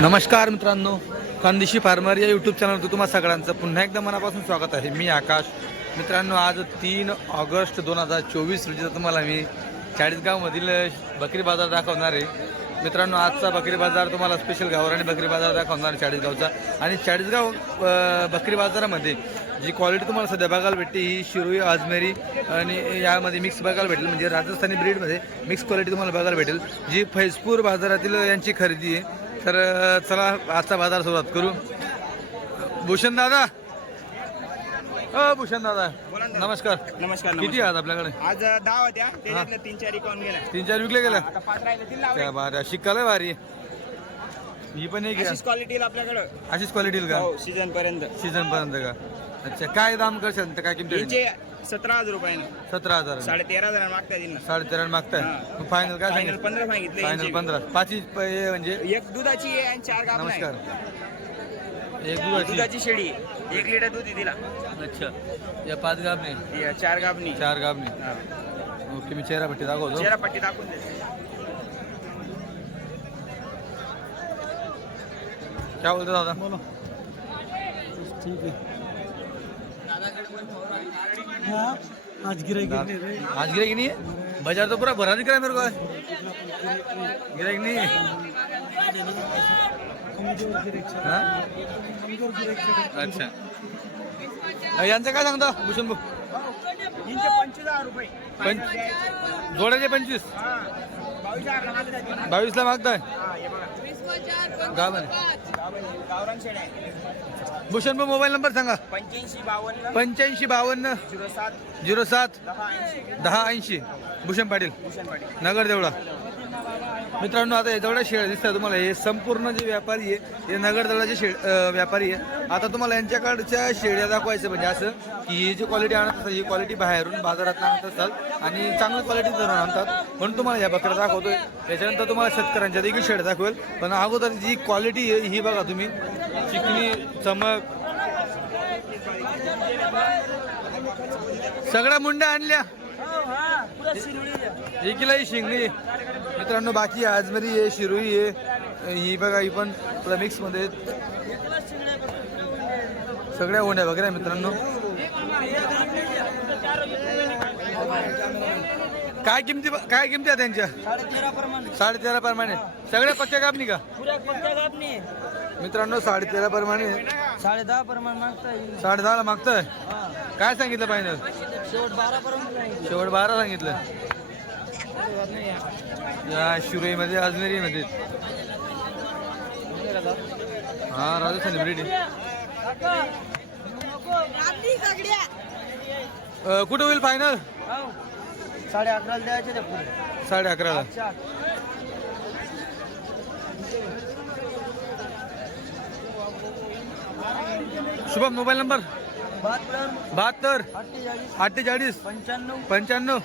नमस्कार मित्रांनो खानदेशी फार्मर या यूट्यूब चॅनलवर तुम्हा सगळ्यांचं पुन्हा एकदा मनापासून स्वागत आहे. मी आकाश. मित्रांनो आज तीन ऑगस्ट दोन हजार चोवीस रोजीचा तुम्हाला मी चाळीसगावमधील बकरी बाजार दाखवणार आहे. मित्रांनो आजचा बकरी बाजार तुम्हाला स्पेशल गावरानी बकरी बाजार दाखवणार आहे चाळीसगावचा. आणि चाळीसगाव बकरी बाजारामध्ये जी क्वालिटी तुम्हाला सध्या बघायला भेटते ही शिरोई अजमेरी आणि यामध्ये मिक्स बघायला भेटेल. म्हणजे राजस्थानी ब्रीडमध्ये मिक्स क्वालिटी तुम्हाला बघायला भेटेल. जी फैजपूर बाजारातील यांची खरेदी आहे. तर चला आजचा बाजार सुरुवात करू. भूषण दादा? अ भूषण दादा नमस्कार. नमस्कार किती आज आपल्याकडे? आज दहा होत्या. त्याच्यातल्या तीन चार इकावून गेल्या. तीन चार विकले गेल्या? आता पाच राहिले तीन लावले. त्या शिकायला भारी. ही पण एक. अशीच क्वालिटी आपल्याकडं. अशीच क्वालिटी का? हो सीझन पर्यंत. सीझन पर्यंत का? अच्छा काय दाम करशाल? तर काय किमती? यांचे सतरा हजार रुपयानं. सतरा हजार. साडे तेरा हजार मागताय त्यांना साडे तेरा मागताय? हा. फायनल काय फायनल सांगितलं पंधरा सांगितले फायनल यांचे. पंधरा. पाच इंच प- हे म्हणजे? एक दुधाची आहे आणि चार गाभ नमस्कार. एक दुधाची? दुधाची शेळी आहे. एक लिटर दूध आहे तिला. अच्छा. या पाच गाबने या चार गाभणी चार गाबने हा. ओके मी चेहरा पट्टी दाखवतो. चेहरा पट्टी दाखवून दे. काय बोलतो दादा? ठीक है हाँ, आज गिराई आज गिरे नहीं है बाजार तो पूरा भरा दिख रहा है मेरे को गिरे नहीं. है? अच्छा. यांचं काय सांगता? भूषण भाऊ. जोड्याचे पंचवीस. बावीसला मागताय. गावरान शेळ्या आहे. भूषण भाऊ मोबाईल नंबर सांगा. पंच्याऐंशी बावन्न. पंच्याऐंशी बावन्न. झिरो सात. झिरो सात. दहा ऐंशी. भूषण पाटील. नगर देवळा. मित्रांनो आता हे शेळ शेळ्या दिसतात तुम्हाला. हे संपूर्ण जे व्यापारी आहे हे नगरदळाचे शे शेळ व्यापारी आहे. आता तुम्हाला यांच्याकडच्या शेळ्या दाखवायचं म्हणजे असं की ही जी क्वालिटी आणत असतात ही क्वालिटी बाहेरून बाजारात आणत असतात आणि चांगली क्वालिटी धरून आणतात. म्हणून तुम्हाला या बकऱ्या दाखवतोय. त्याच्यानंतर तुम्हाला शेतकऱ्यांच्या देखील शेळ्या दाखवेल. पण अगोदर जी क्वालिटी आहे ही बघा तुम्ही. चिकनी चमक. सगळ्या मुंड्या आणल्या. एकीलाही शिंगणी मित्रांनो बाकी आजमरी आहे शिरोई आहे. ही बघा ही पण मध्ये. सगळ्या ओंड्या वगैरे मित्रांनो. काय किमती काय किमती आहे त्यांच्या? तेरा प्रमाणे. साडे तेरा प्रमाणे सगळ्या पक्क्या कापणी का? मित्रांनो साडे तेरा प्रमाणे. साडे दहा प्रमाण साडे दहाला मागताय. हा. काय सांगितलं फायनल शेवट बारा सांगितलं. या शिरोईमध्ये अजमेरीमध्ये. हा राजस्थानी ब्रिड कुठं होईल फायनल. साडे अकराला द्यायचे साडे अकराला. Shubham mobile number? बहात्तर अठ्ठेचाळीस पंच्याण्णव पंच्याण्णव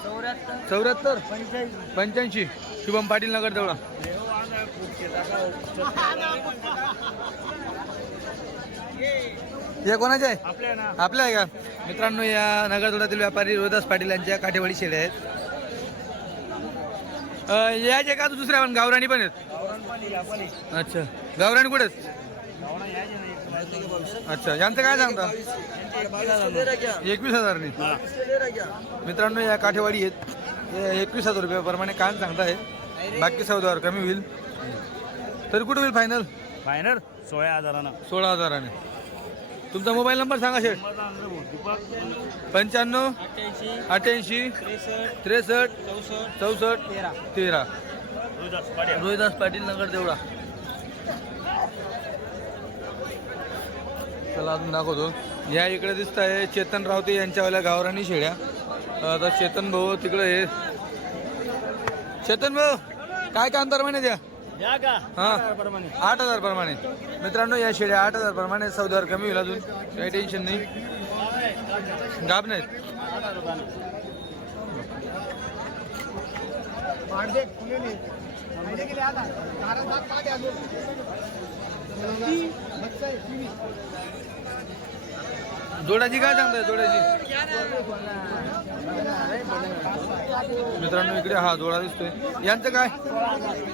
चौऱ्याहत्तर पंच्याऐंशी. शुभम पाटील नगर देवळा हे कोणाचे आहे? आपल्या आहे का? मित्रांनो या नगरदोडातील व्यापारी रोहिदास पाटील यांच्या काठेवाडी शेळ्या आहेत. याचे का तू दुसऱ्या पण गावराणी पण आहेत. अच्छा. गावराणी कुठे अच्छा यांचं काय सांगता? एकवीस हजारनी? मित्रांनो या काठेवाडी आहेत. हे एकवीस हजार रुपयाप्रमाणे कान सांगताय. बाकी चौदावर कमी होईल. तरी कुठे होईल फायनल फायनल सोळा हजारानं. सोळा हजाराने. तुमचा मोबाईल नंबर सांगा शेठ. पंच्याण्णव अठ्ठ्याऐंशी त्रेसष्ट चौसष्ट चौसष्ट तेरा. तेरा. रोहिदास पाटील नगर देवळा. चला अजून दाखवतो. या इकडे दिसत आहे चेतन रावते यांच्यावाल्या गावरानी शेळ्या. आता चेतन भाऊ तिकडे आहे चेतन भाऊ काय काम प्रमाणे द्या या का? हा. आठ हजार प्रमाणे. मित्रांनो या शेळ्या आठ हजार प्रमाणे. चौदा हजार कमी होईल अजून. काही टेन्शन नाही. गाब नाहीत. जोड्याची काय सांगताय जोड्याची? मित्रांनो इकडे हा जोडा दिसतोय. यांचं काय?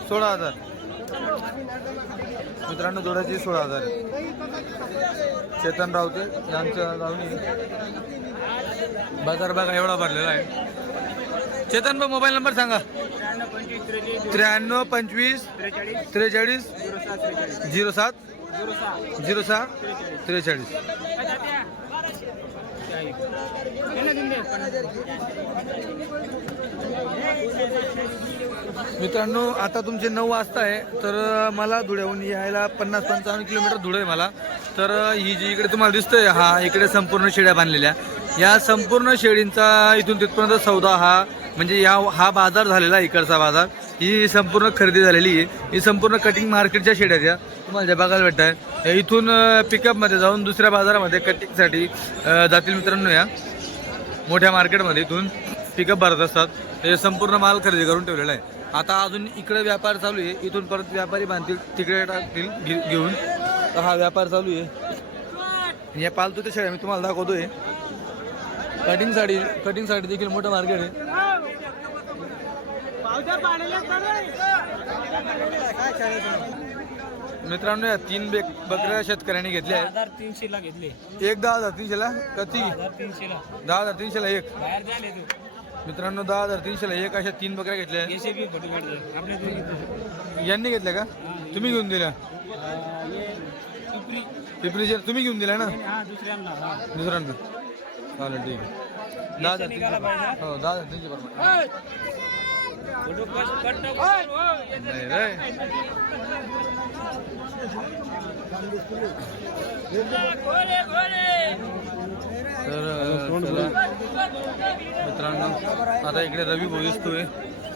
सोळा हजार. मित्रांनो जोड्याची सोळा हजार चेतन रावते यांच्या गावनी बाजार बघा एवढा भरलेला आहे. चेतन भाऊ मोबाईल नंबर सांगा. त्र्याण्णव पंचवीस त्रेचाळीस झिरो सात. झिरो सहा त्रेचाळीस. मित्रांनो आता तुमचे नऊ वाजता आहे तर मला धुळ्याहून यायला पन्नास पंचावन्न किलोमीटर धुळं आहे मला. तर ही जी इकडे तुम्हाला दिसतंय हा इकडे संपूर्ण शेड्या बांधलेल्या. या संपूर्ण शेळींचा इथून तिथपर्यंत सौदा हा म्हणजे या हा बाजार झालेला इकडचा बाजार. ही संपूर्ण खरेदी झालेली आहे. ही संपूर्ण कटिंग मार्केटच्या शेड्या तुम्हाला बघायला भेटत आहे इथून पिकअपमध्ये जाऊन दुसऱ्या बाजारामध्ये कटिंगसाठी जातील मित्रांनो या. मोठ्या मार्केटमध्ये इथून पिकअप भरत असतात. हे संपूर्ण माल खरेदी करून ठेवलेला आहे. आता अजून इकडे व्यापार चालू आहे. इथून परत व्यापारी बांधतील तिकडे टाकतील घे- घेऊन. तर हा व्यापार चालू आहे. या पालतू ते शेळ्या मी तुम्हाला दाखवतोय. कटिंगसाठी कटिंगसाठी देखील मोठं मार्केट आहे. मित्रांनो या तीन बेक बकऱ्या शेतकऱ्यांनी घेतल्या आहेत. हजार तीनशे ला घेतले. एक दहा हजार तीनशेला? का ती हजार तीनशे ला दहा हजार तीनशेला एक. बाहेर झाले तू. मित्रांनो दहा हजार तीनशेला एक अशा तीन बकऱ्या घेतल्या आहेत. एसे बी घेतले यांनी घेतल्या का? तुम्ही घेऊन दिल्या. पिपरी. पिपरीचे तुम्ही घेऊन दिल्या ना? हा दुसऱ्यांना हा. दुसऱ्यांना. चालेल ठीक आहे. दहा हजार तीनशे. हो. दहा हजार तीनशे बरोबर. तर. मित्रांनो आता इकडे रवी भाऊ दिसतोय.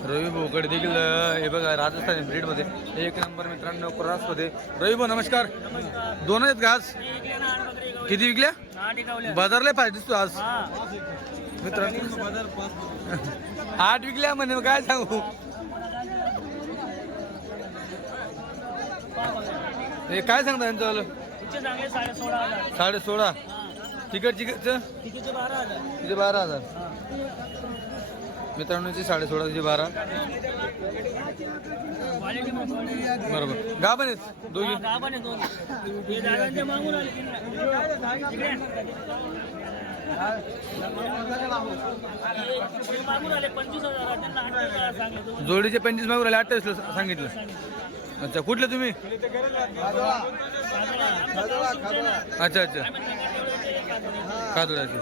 रवी भाऊकडे देखील हे बघा राजस्थानी ब्रीडमध्ये एक नंबर मित्रांनो क्रॉसमध्ये रवी भाऊ नमस्कार. दोन आहेत का आज? किती विकल्या? बाजारला पाहिजे दिसतो आज. मित्रांनो. आठ विकल्या म्हणे मग काय सांगू? हे काय सांगता यांचं साडे सोळा तिकट तिकटचं तिकीचे बारा हजार. मित्रांनो ची साडे सोळाशे बारा. बरोबर. गाबन आहेत दोघी. जोडीचे पंचवीस मागून आले अठ्ठावीस सांगितलं. अच्छा कुठलं तुम्ही? अच्छा अच्छा. कातोळ्याचे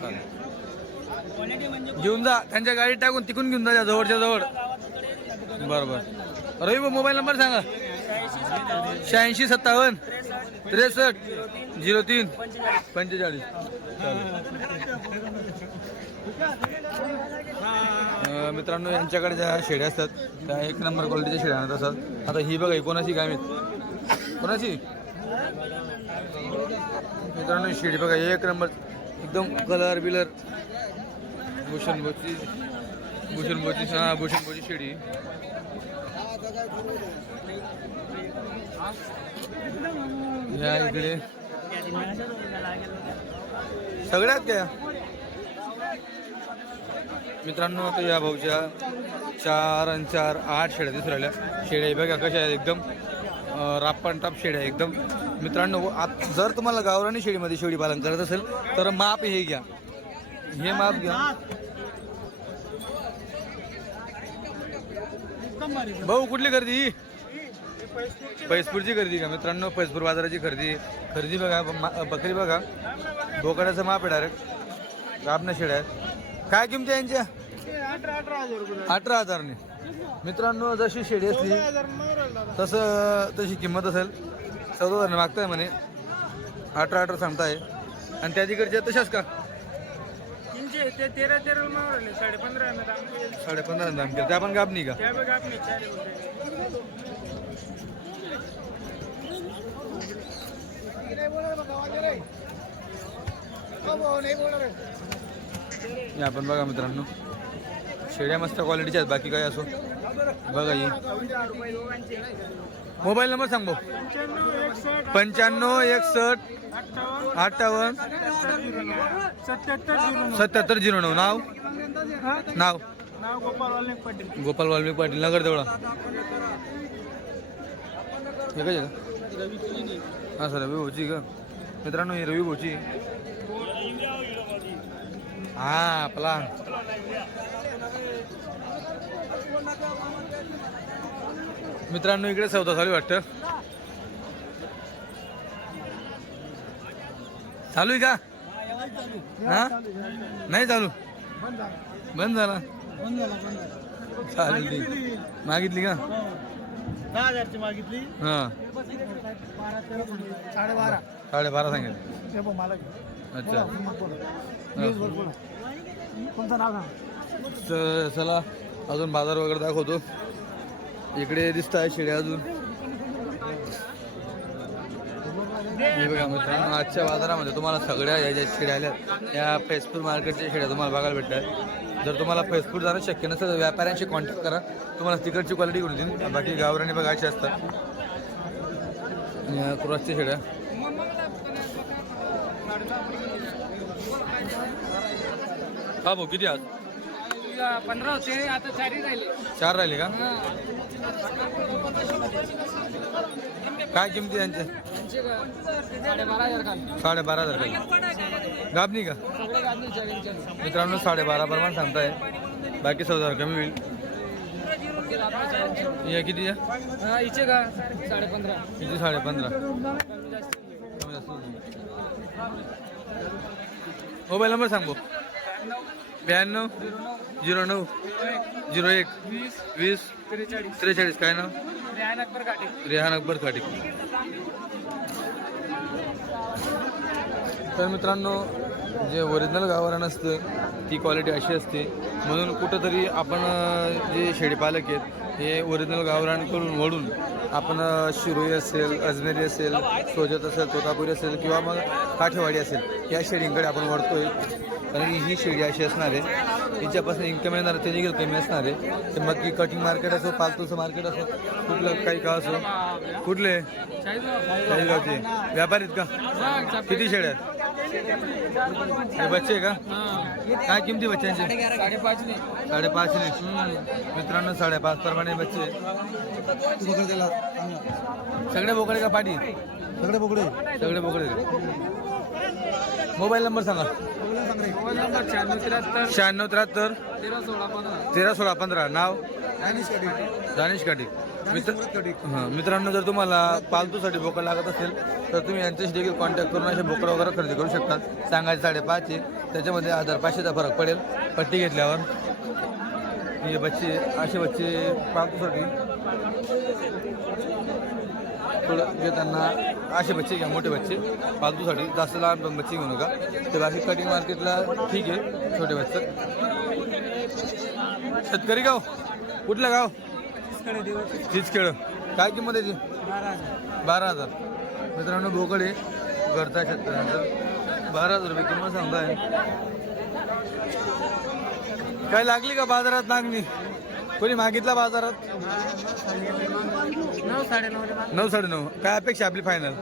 चालेल. घेऊन जा त्यांच्या गाडीत टाकून तिकून घेऊन जा जवळच्या जवळ. बरं बरं रवी भाऊ, मोबाईल नंबर सांगा. शहाऐंशी सत्तावन्न त्रेसष्ट झिरो तीन पंचेचाळीस. मित्रांनो यांच्याकडे ज्या शेड्या असतात त्या एक नंबर क्वालिटीच्या शेड्या आणत असतात. आता ही बघा कोणाची काय माहीत? कोणाची? मित्रांनो ही शेडी बघा एक नंबर एकदम कलर बिलर. भूषण बोची भूषण बोची हा भूषण बोची शेडी या इकडे. सगळ्यात त्या मित्रांनो आता या भाऊच्या चार आणि चार आठ शेड्या दिसून राहिल्या. शेड्या हे बघा कशा आहेत एकदम. अं, टाप शेड्या एकदम. मित्रांनो आत जर तुम्हाला गावरानी शेळीमध्ये शेळी पालन करत असेल तर माप हे घ्या. हे माप घ्या. भाऊ कुठली खरेदी ही पैसपूरची खरेदी का? मित्रांनो पैसपूर बाजाराची खरेदी खरेदी बघा मा- बकरी बघा. बोकड्याचं माप आहे डायरेक्ट गाबना शेड आहे. काय किमती यांच्या? अठरा हजारने. मित्रांनो जशी शेडी असली तसं तशी किंमत असेल. चौदा हजार मागताय म्हणे. अठरा अठरा सांगताय. आणि त्या तिकडच्या तशाच का? ते तेरा तेरा साडे पंधरा दाम केलं. त्या पण गाबनी का? त्या बघ आपली चार हे आपण बघा मित्रांनो. शेड्या मस्त क्वालिटीच्या आहेत. बाकी काय असो? बघा ही. मोबाईल नंबर सांग भाऊ. पंच्याण्णव एकसष्ट अठ्ठावन्न सत्याहत्तर झिरो नऊ. नाव? नाव? गोपाल वाल्मिक पाटील गोपाल वाल्मिक पाटील नगर देवळा हा सर रवी भाऊची का? मित्रांनो ही रवी भाऊची. हा आपला मित्रांनो इकडे सौदा चालू वाटतं. चालू आहे का? हा? नाही चालू? बंद झाला. ठीक. मागितली का? दहा हजारची मागितली हा. साडेबारा साडेबारा सांगितले. घे. अच्छा. तुमचं नाव चला अजून बाजार वगैरे दाखवतो. इकडे दिसत आहे शेळ्या अजून. हे बघा मित्रांनो आजच्या बाजारामध्ये तुम्हाला सगळ्या या ज्या शेड्या आल्या या फेसबुक मार्केटच्या शेड्या तुम्हाला बघायला भेटतात. जर तुम्हाला फेसबुक जाणं शक्य नसेल तर व्यापाऱ्यांशी कॉन्टॅक्ट करा. तुम्हाला तिकडची क्वालिटी करून देईन. बाकी गावराने बघायचे असतात. क्रॉसच्या शेड्या. हा भाऊ किती आहात पंधरा होते आता चारही राहिले. चार राहिले का? काय किमती त्यांच्या? त्यांचे साडेबारा हजार खाली. साडेबारा हजार काही गाबनी का? सगळे मित्रांनो साडेबारा प्रमाण सांगताय. बाकी चौदा हजार कमी होईल. या किती या हा इचे का? साडे पंधरा किती साडे पंधरा कमी जास्त कमी जास्त होईल. मोबाईल नंबर सांगू. ब्याण्णव झिरो नऊ झिरो एक वीस वीस त्रेचाळीस. त्रेचाळीस काय नाव? रेहान अकबर काटे. रेहान अकबर खाटी तर मित्रांनो जे ओरिजिनल गावरान असते ती क्वालिटी अशी असते. म्हणून कुठंतरी आपण जे शेळीपालक आहेत हे ओरिजिनल गावरानकडून वळून आपण शिरोई असेल अजमेरी असेल सोजत असेल तोतापुरी असेल किंवा मग काठेवाडी असेल या शेळींकडे आपण वळतोय. कारण की ही शेळी अशी असणार आहे. हिच्यापासून इन्कम येणार ते देखील कमी असणार आहे. ते मग की कटिंग मार्केट असो पालतूचं मार्केट असो कुठलं काही का असो. कुठले? चाळीसगावचे. व्यापारी आहेत का? किती शेळ्या हे बच्चे आहे का? काय किमती बच्चांचे साडेपाच ने. मित्रांनो साडेपाच प्रमाणे बच्चे सगळे बोकडे का पाठी सगळे बोकडे. सगळे बोकडे मोबाईल नंबर सांगा. शहाण्णव त्र्याहत्तर. तेरा सोळा पंधरा. तेरा सोळा पंधरा नाव? दानिश काटी मित्र हां मित्रांनो जर तुम्हाला पालतूसाठी बोकड लागत असेल तर तुम्ही यांच्याशी देखील कॉन्टॅक्ट करून असे बोकड वगैरे खरेदी करू शकता सांगायचे साडेपाच आहे. त्याच्यामध्ये हजार पाचशेचा फरक पडेल. पट्टी घेतल्यावर. हे बच्चे असे बच्चे पालतूसाठी. थोडं घेताना असे बच्चे घ्या मोठे बच्चे. पालतूसाठी जास्त लहान पण बच्चे घेऊ नका. ते बाकी कटिंग मार्केटला ठीक आहे छोटे बच्चे. शेतकरी गाव? कुठलं गाव? चिचखेळ खेळ काय किंमत आहे ती? बारा हजार. मित्रांनो बोकडे घरचा शेतकऱ्यांचा. बारा हजार रुपये किंमत सांगताय काय लागली का बाजारात नागणी कोणी मागितला बाजारात? नऊ साडे नऊ नऊ साडे नऊ काय अपेक्षा आपली फायनल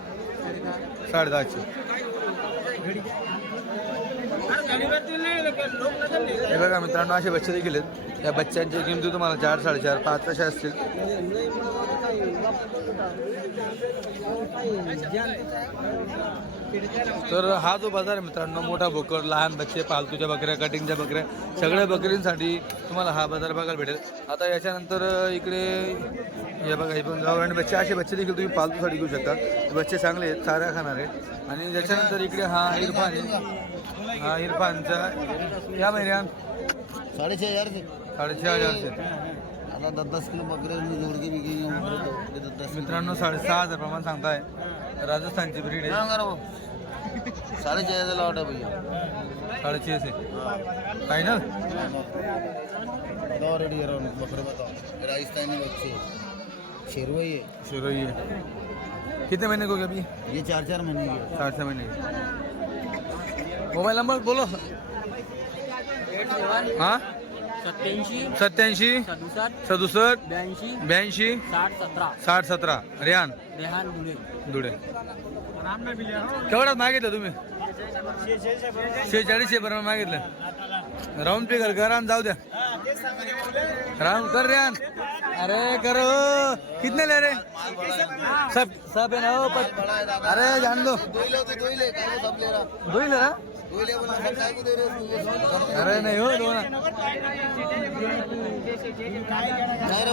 साडे दहाची हे बघा मित्रांनो असे बच्चे देखील आहेत. या बच्चांची किमती तुम्हाला चार साडेचार पाच तशा असतील. तर हा जो बाजार आहे मित्रांनो मोठा बोकड लहान बच्चे पालतूच्या बकऱ्या कटिंगच्या बकऱ्या सगळ्या बकरींसाठी तुम्हाला हा बाजार बघायला भेटेल. आता याच्यानंतर इकडे हे बघा हे पण गावरान बच्चे असे बच्चे देखील तुम्ही पालतूसाठी घेऊ शकता. बच्चे चांगले आहेत चाऱ्या खाणारे आणि त्याच्यानंतर इकडे हा इरफान आहे. हा इरफानचा या महिन्यात साडेछे हजार से साडेछे हजारचे आता दस दस किलो बकरे जोड़ के बिकेंगे बकरे तो ये दस दस मित्रांनो साडेसहा हजार प्रमाण सांगताय. राजस्थानची ब्रीड आहे. वो साढ़े छः हजार लौटा भैया साडेछे से फायनल बताओ रेडी करो बकरे बताओ राजस्थानी बच्चे. शेरवाई है शिरोई है कितने महीने को हो अभी ये चार चार महीने की है साठ छः महीने। मोबाईल नंबर बोलो. हाँ? सत्याऐंशी सत्याऐंशी सदुसष्ट सदुसष्ट ब्याऐंशी ब्याऐंशी साठ सतरा. साठ सतरा. रेहान. रेहान धुळे धुळे केवढ्यात मागितलं तुम्ही? शेहेचाळीसशे बरोबर मागितलं. राऊंड पे कर घरान जाऊ द्या. राऊंड कर रेहान अरे करो। कितने ले रहे? सब सब है ना पच- अरे जान दो। ले रहा ही ले रहा? अरे नहीं हो दो ना। काय रे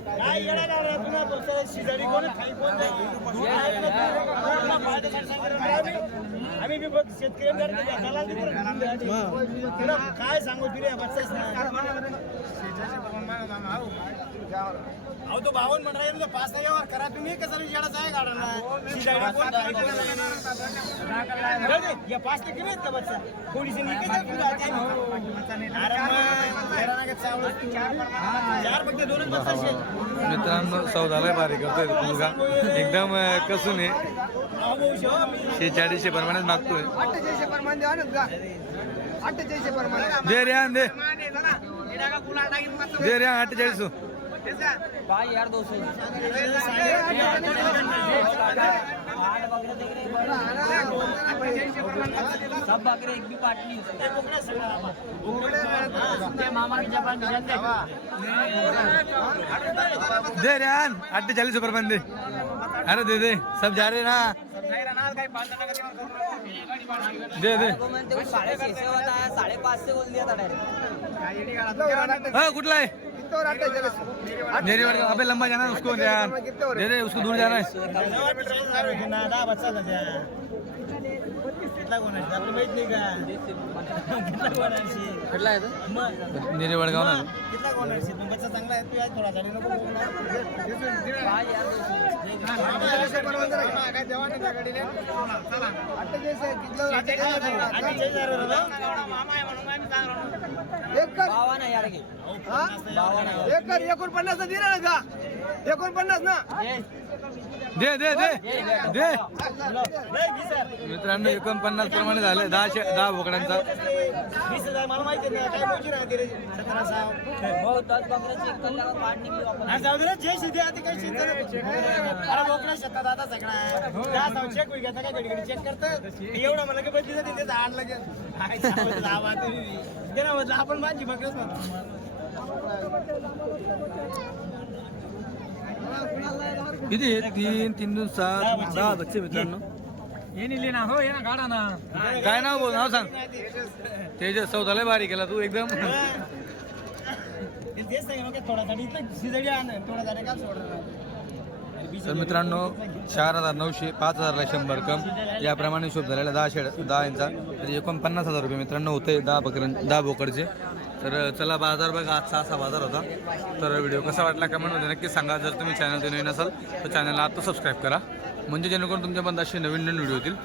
आम्ही बी बघ शेतकरी काय सांगू तुरे अहो तो बावन म्हण राहील पाच नाही यावर करा तुम्ही. कसं येडाच आहे गाडा या पाच ते किती बच्चा? थोडीशी चार फक्त दोनच बच्चा शेत मित्रांनो सौदाला भारी करतोय मुलगा. एकदम कसून आहे. शेचाळीसशे प्रमाणेच मागतोय. दे रे दे. दे रे अठ्ठेचाळीस यार दो सौ सब बकरे एक भी नहीं जापान दे रे आण अठ्ठेचाळीस प्रमाण दे। अरे दे दे सब जा रहे ना। दे दे। साढ़े पाँच से बोल दिया था मेरी बात अबे लंबा जाना है उसको ध्यान। दे दे उसको दूर जाना है। कुठला आहे मग नेरे वडगाव ना. तू एकर एकोणपन्नास दिला ना का एकोणपन्नास ना. दे. दे दे दे. मित्रांनो एकोणपन्नास प्रमाणे झाले. दहा शे- दहा मला की? म्हटलं आपण माझी बघत किती तीन तीन दोन सात दहा बच्चे मित्रांनो. ना हो ये ना गाडा ना. काय नाव बोल नाव सांग. तेजस चौदाला भारी केला तू एकदम. तर मित्रांनो चार हजार नऊशे पाच हजारला शंभर कम. याप्रमाणे हिशोब झालेला दहा शेड दहा यांचा. तर एकोणपन्नास हजार रुपये मित्रांनो होते दहा बकऱ्यां दहा बोकडचे तर चला बाजार बघा आजचा असा बाजार होता. तर व्हिडिओ कसा वाटला कमेंटमध्ये नक्की सांगा. जर तुम्ही चॅनल नवीन असाल तर चॅनलला आता सबस्क्राईब करा. म्हणजे जेणेकरून तुमच्या बंद असे नवीन नवीन व्हिडिओ येतील?